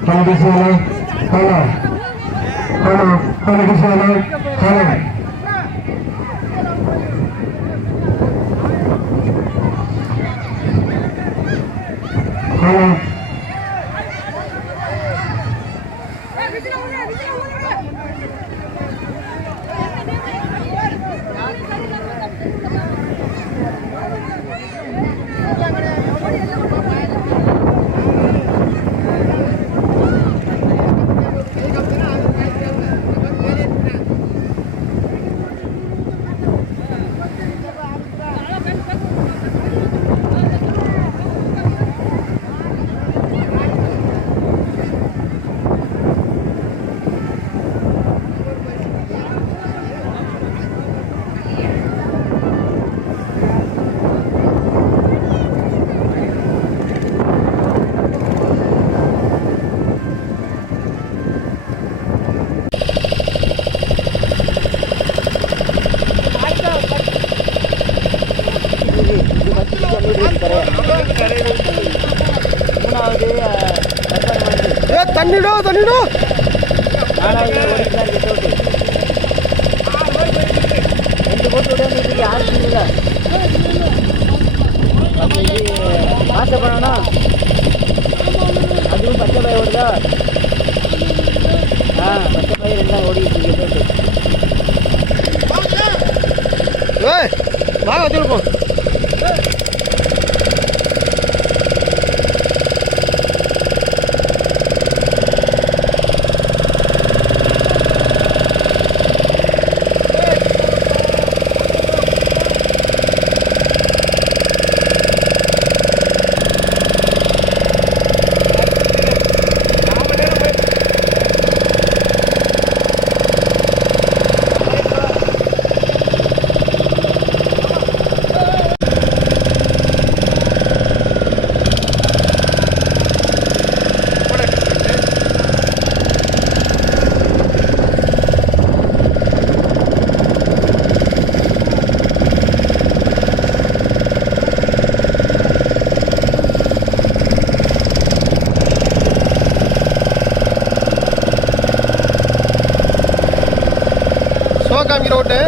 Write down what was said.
Kalau di sini, kalau, kalau, kalau di sini, தண்ணிடோ தண்ணிடோ ஆசைப்படணும் அதுவும் பச்சை பயிர் ஓடுதா ஆ பச்சை பயிர் எல்லாம் ஓடிட்டு இருக்கு போட்டு ஏய் வாங்க வச்சுருப்போம் சிவகாமி ரோடு